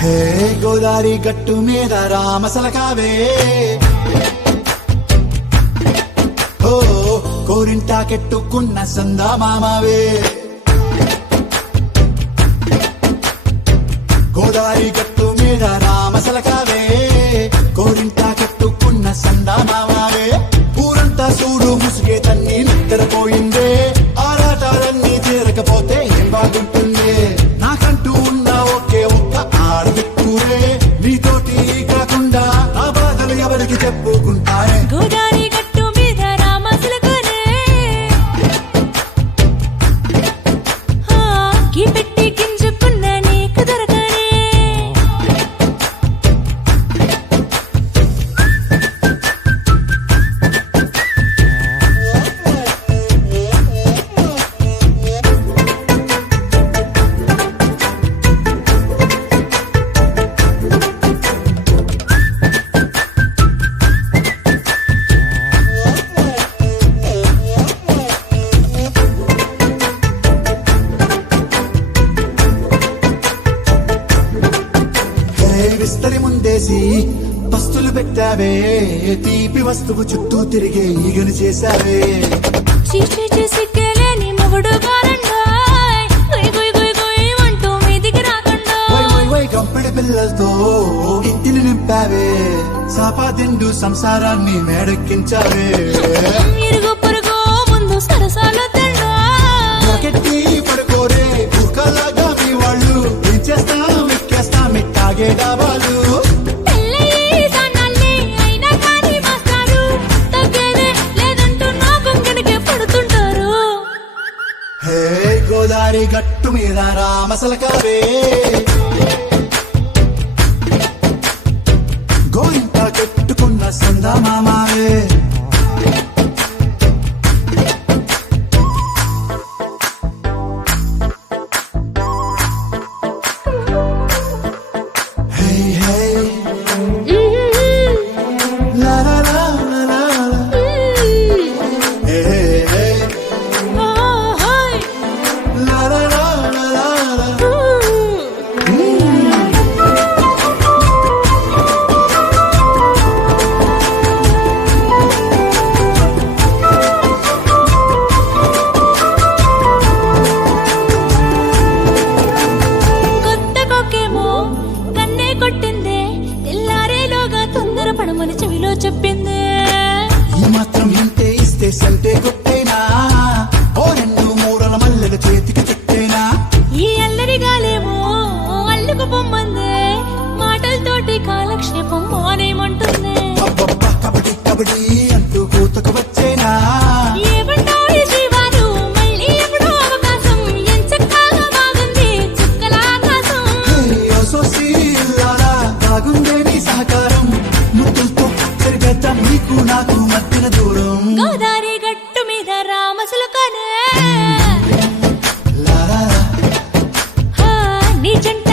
హే గోదారి గట్టు మీద రామసలకావే ఓ కోరింటాకెట్టుకున్న సందా మామావే గోదారి గట్టు మీద రామసలకావే కోరింటాకెట్టుకున్న సందా మామావే ఊరంతా చూడు ముసుగే తన్ని నిద్రపోయిందే ఆరాటాలన్నీ తీరకపోతే ఏం బాగుంటుంది నాకంటూ ఉన్న ఒకే ఒక్క ఆడపిట్టూరే నీతోటి కాకుండా నా బాధలు ఎవరికి చెప్పుకుంటారే గోదారి గట్టు మీద రామసలకానే కి పెట్టి గింజుకున్న నీకు దొరకనే విస్తరి ముందేసి పస్తులు పెట్టావే తీపి వస్తువు చుట్టూ తిరిగే ఈగను చేశావే చీచి చేసి కేలేని మొగుడు కారండాయ్ గుయ్ గుయ్ గుయ్ గుయ్ అంటూ మీదికి రాకుండా వై గంపెడి పిల్లలతో ఇంటిని నింపావే సాపాదిండు సంసారాన్ని మేడెక్కించావే ఇరుగు పొరుగు ముందు సరసాలు తిండా రాకెట్టి పడుకోరే కుక్కలాగా మీ వాళ్ళు ఏం చేస్తాం ఎక్కేస్తాం ఎట్టాగే డాబాలు పెళ్ళయి సన్నాళ్ళే అయినా కానీ మాస్టారు తగ్గేదే లేదంటూ నా కొంగడికే పడుతుంటారు హే గోదారి గట్టు మీద రామసలకావే గోరింట కట్టుకున్న సందా మామావే Hey, hey, la la la la la la. Hey, hey, hey, la la la la la la. కొత్త కొక్కేమో కన్నే కొట్టిందే తెల్లారేలోగా తొందర పడమని చెవిలో చెప్పిందే ఈ మాత్రం ఇంటే ఇస్తే సంటే కొట్టేనా ఓ రెండు మూరల మల్లెల చేతికి చుట్టేనా ఈ అల్లరిగాలేమో అల్లుకు పొమ్మందే మాటలతోటి కాలక్షేపం మానేమంటుందే అబ్బబ్బా కబడ్డీ కబడ్డీ అంటూ కూతకు వచ్చేనా ఏమంటావు జీవాలు మళ్ళీ ఎప్పుడో అవకాశం ఎంచక్కాగా బాగుంది చుక్కల ఆకాశం ఓ సోసి ఇల్లారా బాగుందే నీ సహకారం ముద్దులతో సరిగేద్దాం నీకు నాకు మధ్యన దూరం గోదారి గట్టు మీద రామసలకానే లా లా లా. నీ జంట